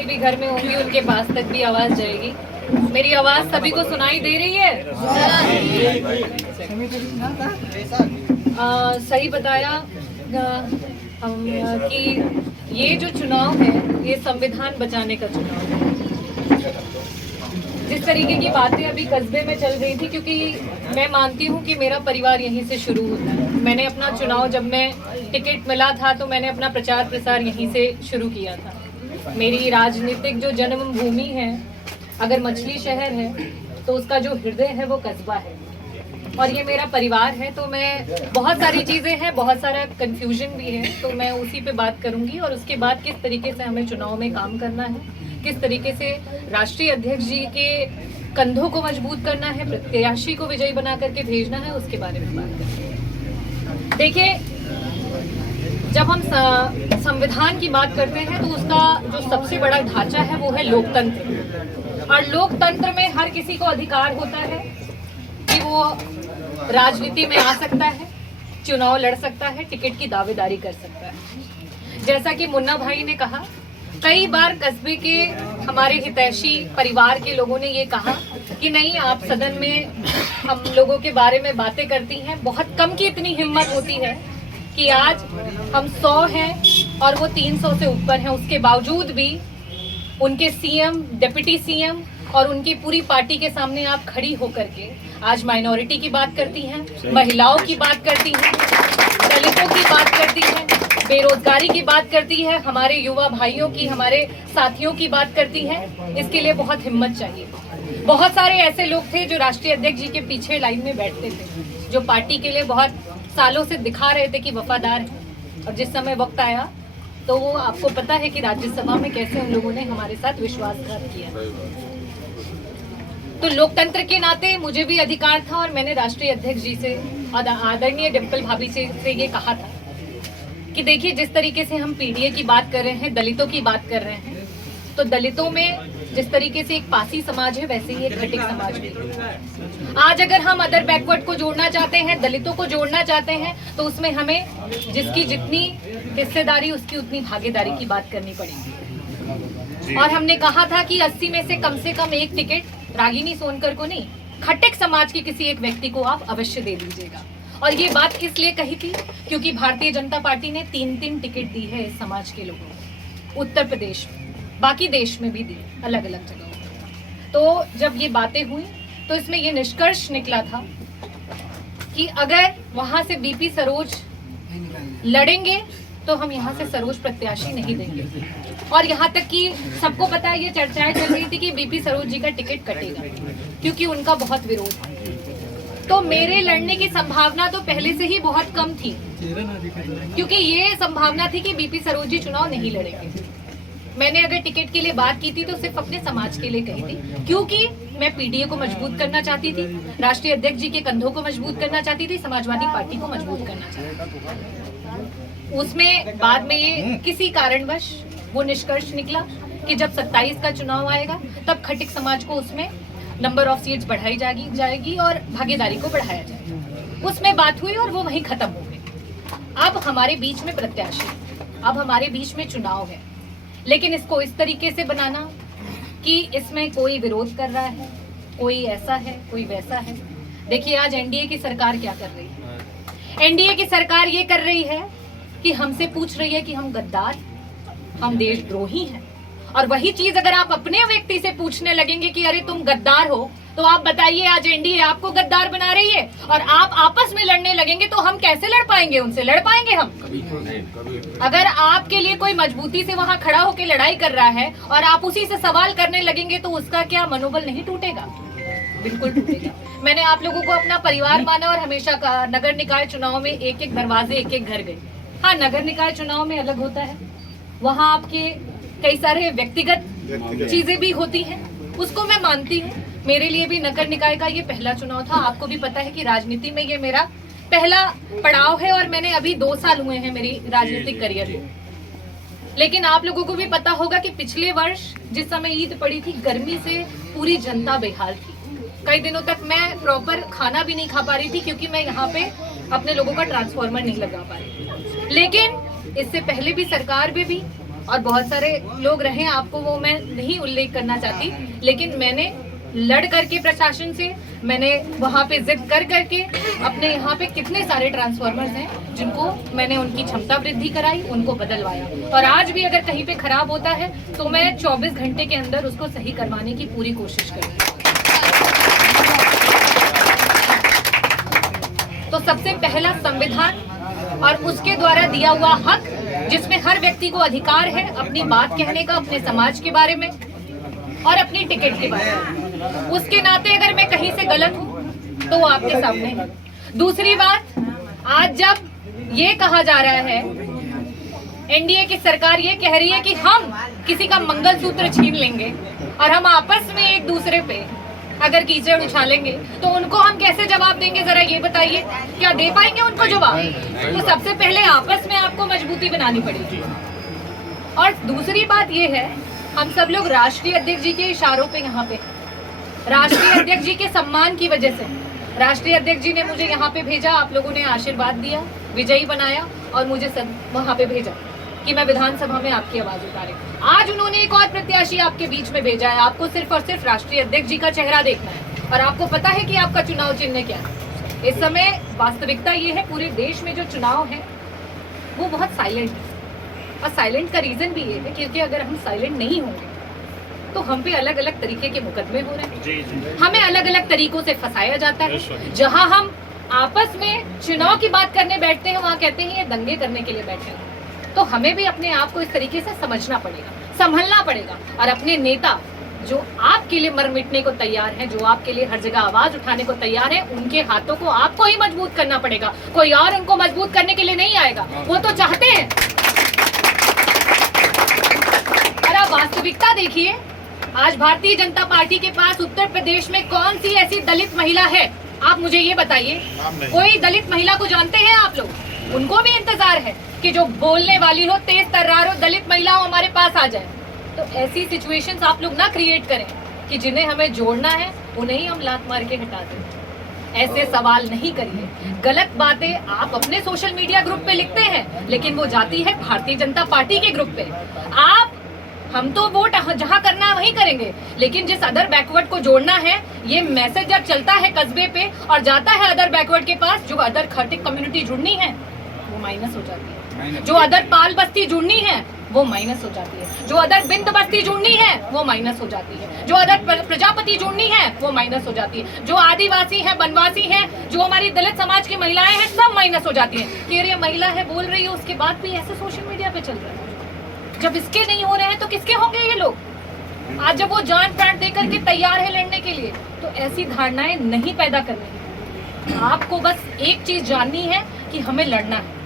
जितने भी घर में होंगी उनके पास तक भी आवाज जाएगी। मेरी आवाज सभी को सुनाई दे रही है? सही बताया कि ये जो चुनाव है ये संविधान बचाने का चुनाव है। जिस तरीके की बातें अभी कस्बे में चल रही थी, क्योंकि मैं मानती हूँ कि मेरा परिवार यहीं से शुरू होता है। मैंने अपना चुनाव, जब मैं टिकट मिला था तो मैंने अपना प्रचार प्रसार यहीं से शुरू किया था। मेरी राजनीतिक जो जन्मभूमि है, अगर मछली शहर है तो उसका जो हृदय है वो कस्बा है, और ये मेरा परिवार है। तो मैं, बहुत सारी चीज़ें हैं, बहुत सारा कन्फ्यूजन भी है, तो मैं उसी पे बात करूंगी। और उसके बाद किस तरीके से हमें चुनाव में काम करना है, किस तरीके से राष्ट्रीय अध्यक्ष जी के कंधों को मजबूत करना है, प्रत्याशी को विजयी बना करके भेजना है, उसके बारे में बात करेंगे। देखिए, जब हम संविधान की बात करते हैं तो उसका जो सबसे बड़ा ढांचा है वो है लोकतंत्र। और लोकतंत्र में हर किसी को अधिकार होता है कि वो राजनीति में आ सकता है, चुनाव लड़ सकता है, टिकट की दावेदारी कर सकता है। जैसा कि मुन्ना भाई ने कहा, कई बार कस्बे के हमारे हितैषी परिवार के लोगों ने ये कहा कि नहीं, आप सदन में हम लोगों के बारे में बातें करती हैं। बहुत कम की इतनी हिम्मत होती है कि आज हम 100 हैं और वो 300 से ऊपर हैं, उसके बावजूद भी उनके सीएम, डिप्टी सीएम और उनकी पूरी पार्टी के सामने आप खड़ी होकर के आज माइनॉरिटी की बात करती हैं, महिलाओं की बात करती हैं, दलितों की बात करती हैं, बेरोजगारी की बात करती है, हमारे युवा भाइयों की, हमारे साथियों की बात करती हैं। इसके लिए बहुत हिम्मत चाहिए। बहुत सारे ऐसे लोग थे जो राष्ट्रीय अध्यक्ष जी के पीछे लाइन में बैठते थे, जो पार्टी के लिए बहुत सालों से दिखा रहे थे कि वफादार हैं, और जिस समय वक्त आया तो वो, आपको पता है कि राज्यसभा में कैसे उन लोगों ने हमारे साथ विश्वासघात किया। तो लोकतंत्र के नाते मुझे भी अधिकार था, और मैंने राष्ट्रीय अध्यक्ष जी से और आदरणीय डिम्पल भाभी से ये कहा था कि देखिए, जिस तरीके से हम पीडीए की बात कर रहे हैं, दलितों की बात कर रहे हैं, तो दलितों में जिस तरीके से एक पासी समाज है, वैसे ही एक खटिक समाज भी है। आज अगर हम अदर बैकवर्ड को जोड़ना चाहते हैं, दलितों को जोड़ना चाहते हैं, तो उसमें हमें जिसकी जितनी हिस्सेदारी उसकी उतनी भागीदारी की बात करनी पड़ेगी। और हमने कहा था कि 80 में से कम एक टिकट रागिनी सोनकर को नहीं, खटिक समाज के किसी एक व्यक्ति को आप अवश्य दे दीजिएगा। और ये बात इसलिए कही थी क्योंकि भारतीय जनता पार्टी ने 3 टिकट दी है इस समाज के लोगों को, उत्तर प्रदेश में, बाकी देश में भी दी, अलग अलग जगहों। तो जब ये बातें हुई तो इसमें ये निष्कर्ष निकला था कि अगर वहां से बीपी सरोज लड़ेंगे तो हम यहाँ से सरोज प्रत्याशी नहीं देंगे। और यहाँ तक कि सबको पता है, ये चर्चाएं चल रही थी कि बीपी सरोज जी का टिकट कटेगा क्योंकि उनका बहुत विरोध है। तो मेरे लड़ने की संभावना तो पहले से ही बहुत कम थी, क्योंकि ये संभावना थी कि बीपी सरोज जी चुनाव नहीं लड़ेंगे। मैंने अगर टिकट के लिए बात की थी तो सिर्फ अपने समाज के लिए कही थी, क्योंकि मैं पीडीए को मजबूत करना चाहती थी, राष्ट्रीय अध्यक्ष जी के कंधों को मजबूत करना चाहती थी, समाजवादी पार्टी को मजबूत करना चाहती थी। उसमें बाद में ये किसी कारणवश वो निष्कर्ष निकला कि जब 27 का चुनाव आएगा तब खटिक समाज को उसमें नंबर ऑफ सीट्स बढ़ाई जाएगी और भागीदारी को बढ़ाया जाएगा। उसमें बात हुई और वो वहीं खत्म हो गई। अब हमारे बीच में प्रत्याशी, अब हमारे बीच में चुनाव है, लेकिन इसको इस तरीके से बनाना कि इसमें कोई विरोध कर रहा है, कोई ऐसा है, कोई वैसा है। देखिए, आज एनडीए की सरकार क्या कर रही है। एनडीए की सरकार ये कर रही है कि हमसे पूछ रही है कि हम गद्दार, हम देशद्रोही हैं। और वही चीज अगर आप अपने व्यक्ति से पूछने लगेंगे कि अरे तुम गद्दार हो, तो आप बताइए, आज एनडीए आपको गद्दार बना रही है और आप आपस में लड़ने लगेंगे तो हम कैसे लड़ पाएंगे? उनसे लड़ पाएंगे हम? अगर आपके लिए कोई मजबूती से वहां खड़ा होकर लड़ाई कर रहा है और आप उसी से सवाल करने लगेंगे तो उसका क्या मनोबल नहीं टूटेगा? बिल्कुल टूटेगा। मैंने आप लोगों को अपना परिवार माना और हमेशा कहा, नगर निकाय चुनाव में एक एक दरवाजे, एक एक घर गए। हाँ, नगर निकाय चुनाव में अलग होता है, वहाँ आपके कई सारे व्यक्तिगत चीजें भी होती हैं, उसको मैं मानती हूँ। मेरे लिए भी नगर निकाय का ये पहला चुनाव था। आपको भी पता है कि राजनीति में ये मेरा पहला पड़ाव है और मैंने अभी 2 साल हुए हैं मेरी राजनीतिक करियर में। लेकिन आप लोगों को भी पता होगा कि पिछले वर्ष जिस समय ईद पड़ी थी, गर्मी से पूरी जनता बेहाल थी। कई दिनों तक मैं प्रॉपर खाना भी नहीं खा पा रही थी क्योंकि मैं यहाँ पे अपने लोगों का ट्रांसफार्मर नहीं लगा पा रही थी। लेकिन इससे पहले भी सरकार में भी और बहुत सारे लोग रहे, आपको वो मैं नहीं उल्लेख करना चाहती, लेकिन मैंने लड़ करके प्रशासन से, मैंने वहाँ पे जिद कर करके अपने यहाँ पे कितने सारे ट्रांसफार्मर्स हैं जिनको मैंने उनकी क्षमता वृद्धि कराई, उनको बदलवाया। और आज भी अगर कहीं पे खराब होता है तो मैं 24 घंटे के अंदर उसको सही करवाने की पूरी कोशिश करूँगी। तो सबसे पहला संविधान और उसके द्वारा दिया हुआ हक, जिसमें हर व्यक्ति को अधिकार है अपनी बात कहने का, अपने समाज के बारे में और अपनी टिकट के बारे में। उसके नाते अगर मैं कहीं से गलत हूं तो वो आपके सामने है। दूसरी बात, आज जब ये कहा जा रहा है, एनडीए की सरकार ये कह रही है कि हम किसी का मंगलसूत्र छीन लेंगे और हम आपस में एक दूसरे पे अगर कीचड़ उछालेंगे तो उनको हम कैसे जवाब देंगे, जरा ये बताइए। क्या दे पाएंगे उनको जवाब? तो सबसे पहले आपस में आपको मजबूती बनानी पड़ेगी। और दूसरी बात ये है, हम सब लोग राष्ट्रीय अध्यक्ष जी के इशारों पे यहाँ पे, राष्ट्रीय अध्यक्ष जी के सम्मान की वजह से, राष्ट्रीय अध्यक्ष जी ने मुझे यहाँ पे भेजा, आप लोगों ने आशीर्वाद दिया, विजयी बनाया और मुझे वहाँ पे भेजा कि मैं विधानसभा में आपकी आवाज उतारे। आज उन्होंने एक और प्रत्याशी आपके बीच में भेजा है, आपको सिर्फ और सिर्फ राष्ट्रीय अध्यक्ष जी का चेहरा देखना है और आपको पता है कि आपका चुनाव चिन्ह क्या है। इस समय वास्तविकता ये है, पूरे देश में जो चुनाव है वो बहुत साइलेंट है। और साइलेंट का रीजन भी ये है क्योंकि अगर हम साइलेंट नहीं होंगे तो हम पे अलग अलग तरीके के मुकदमे हो रहे हैं, हमें अलग अलग तरीकों से फंसाया जाता है। जहां हम आपस में चुनाव की बात करने बैठते हैं, वहां कहते हैं ये दंगे करने के लिए बैठे हैं। तो हमें भी अपने आप को इस तरीके से समझना पड़ेगा, संभलना पड़ेगा और अपने नेता जो आपके लिए मर मिटने को तैयार हैं, जो आपके लिए हर जगह आवाज उठाने को तैयार है, उनके हाथों को आपको ही मजबूत करना पड़ेगा। कोई और उनको मजबूत करने के लिए नहीं आएगा, वो तो चाहते हैं। और आप वास्तविकता देखिए, आज भारतीय जनता पार्टी के पास उत्तर प्रदेश में कौन सी ऐसी दलित महिला है, आप मुझे ये बताइए। कोई दलित महिला को जानते हैं आप लोग? उनको भी इंतजार है कि जो बोलने वाली हो, तेज तर्रार हो, दलित महिला हो, हमारे पास आ जाए। तो ऐसी सिचुएशंस आप लोग ना क्रिएट करें कि जिन्हें हमें जोड़ना है उन्हें ही हम लात मार के हटा दें। ऐसे सवाल नहीं करिए। गलत बातें आप अपने सोशल मीडिया ग्रुप पे लिखते हैं, लेकिन वो जाती है भारतीय जनता पार्टी के ग्रुप पे। हम तो वोट जहां करना है वहीं करेंगे, लेकिन जिस अदर बैकवर्ड को जोड़ना है, ये मैसेज जब चलता है कस्बे पे और जाता है अदर बैकवर्ड के पास, जो अदर खटिक कम्युनिटी जुड़नी है वो माइनस हो जाती है, जो अदर पाल बस्ती जुड़नी है वो माइनस हो जाती है, जो अदर बिंद बस्ती जुड़नी है वो माइनस हो जाती है, जो अदर प्रजापति जुड़नी है वो माइनस हो जाती है, जो आदिवासी है, वनवासी है, जो हमारी दलित समाज की महिलाएं हैं, सब माइनस हो जाती है। कि ये महिला है बोल रही है, उसके बाद भी ऐसे सोशल मीडिया पे चल रहा है। जब इसके नहीं हो रहे हैं तो किसके होंगे ये लोग? आज जब वो जान प्राण देकर के तैयार है लड़ने के लिए, तो ऐसी धारणाएं नहीं पैदा करनी। आपको बस एक चीज जाननी है कि हमें लड़ना है।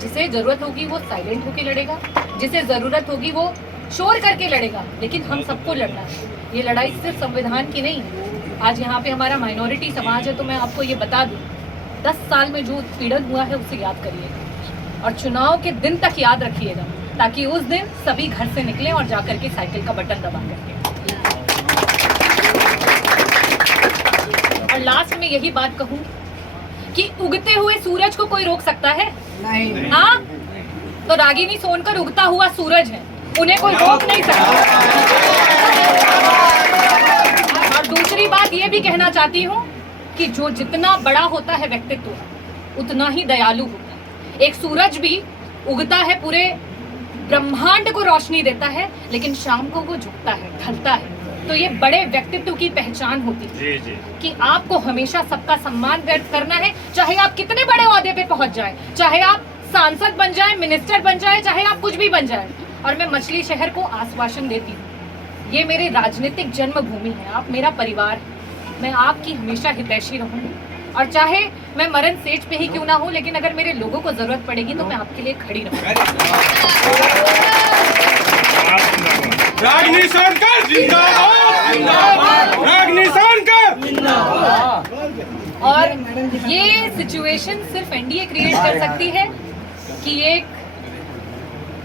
जिसे जरूरत होगी वो साइलेंट होकर लड़ेगा, जिसे जरूरत होगी वो शोर करके लड़ेगा, लेकिन हम सबको लड़ना है। ये लड़ाई सिर्फ संविधान की नहीं है। आज यहाँ पे हमारा माइनॉरिटी समाज है, तो मैं आपको ये बता दूं, 10 साल में जो उत्पीड़न हुआ है उसे याद करिएगा और चुनाव के दिन तक याद रखिएगा, ताकि उस दिन सभी घर से निकले और जाकर के साइकिल का बटन दबा करके। और लास्ट में यही बात कहूं कि उगते हुए सूरज को कोई रोक सकता है? नहीं। हाँ, तो रागिनी सोनकर उगता हुआ सूरज है, उन्हें कोई रोक नहीं सकता। और दूसरी बात ये भी कहना चाहती हूँ कि जो जितना बड़ा होता है व्यक्तित्व, उतना ही दयालु होता है। एक सूरज भी उगता है, पूरे ब्रह्मांड को रोशनी देता है, लेकिन शाम को वो झुकता है, ढलता है। तो ये बड़े व्यक्तित्व की पहचान होती है कि आपको हमेशा सबका सम्मान व्यक्त करना है, चाहे आप कितने बड़े ओहदे पे पहुंच जाएं, चाहे आप सांसद बन जाएं, मिनिस्टर बन जाएं, चाहे आप कुछ भी बन जाएं। और मैं मछली शहर को आश्वासन देती हूँ, ये मेरी राजनीतिक जन्मभूमि है, आप मेरा परिवार है, मैं आपकी हमेशा हितैषी रहूंगी। और चाहे मैं मरण सेज पे ही क्यों ना हूं, लेकिन अगर मेरे लोगों को जरूरत पड़ेगी तो मैं आपके लिए खड़ी रहूंगी। रागिनी सोनकर जिंदाबाद, जिंदाबाद, रागिनी सोनकर जिंदाबाद। और ये सिचुएशन सिर्फ एनडीए क्रिएट कर सकती है कि एक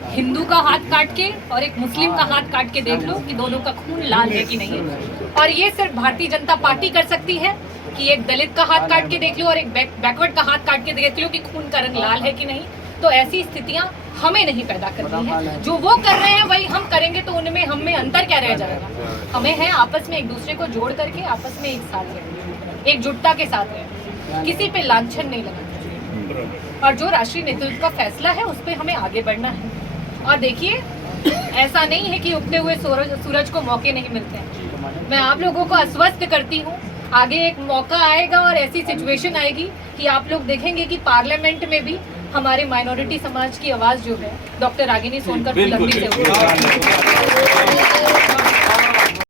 हिंदू का हाथ काट के और एक मुस्लिम का हाथ काट के देख लो कि दोनों का खून लाल है कि नहीं है। और ये सिर्फ भारतीय जनता पार्टी कर सकती है कि एक दलित का हाथ काट के देख लो और एक बैकवर्ड का हाथ काट के देख लो कि खून का रंग लाल है कि नहीं। तो ऐसी स्थितियां हमें नहीं पैदा करनी है। जो वो कर रहे हैं वही हम करेंगे, तो उनमें हम में अंतर क्या रह जाएगा? हमें है आपस में एक दूसरे को जोड़ करके आपस में एक साथ रहे, एकजुटता के साथ रहे, किसी पे लांछन नहीं लगाना। और जो राष्ट्रीय नेतृत्व का फैसला है उस पर हमें आगे बढ़ना है। और देखिए, ऐसा नहीं है कि उगते हुए सूरज को मौके नहीं मिलते हैं। मैं आप लोगों को आश्वस्त करती हूँ, आगे एक मौका आएगा और ऐसी सिचुएशन आएगी कि आप लोग देखेंगे कि पार्लियामेंट में भी हमारे माइनॉरिटी समाज की आवाज़ जो है डॉक्टर रागिनी सोनकर बुलंदी से उठेगी।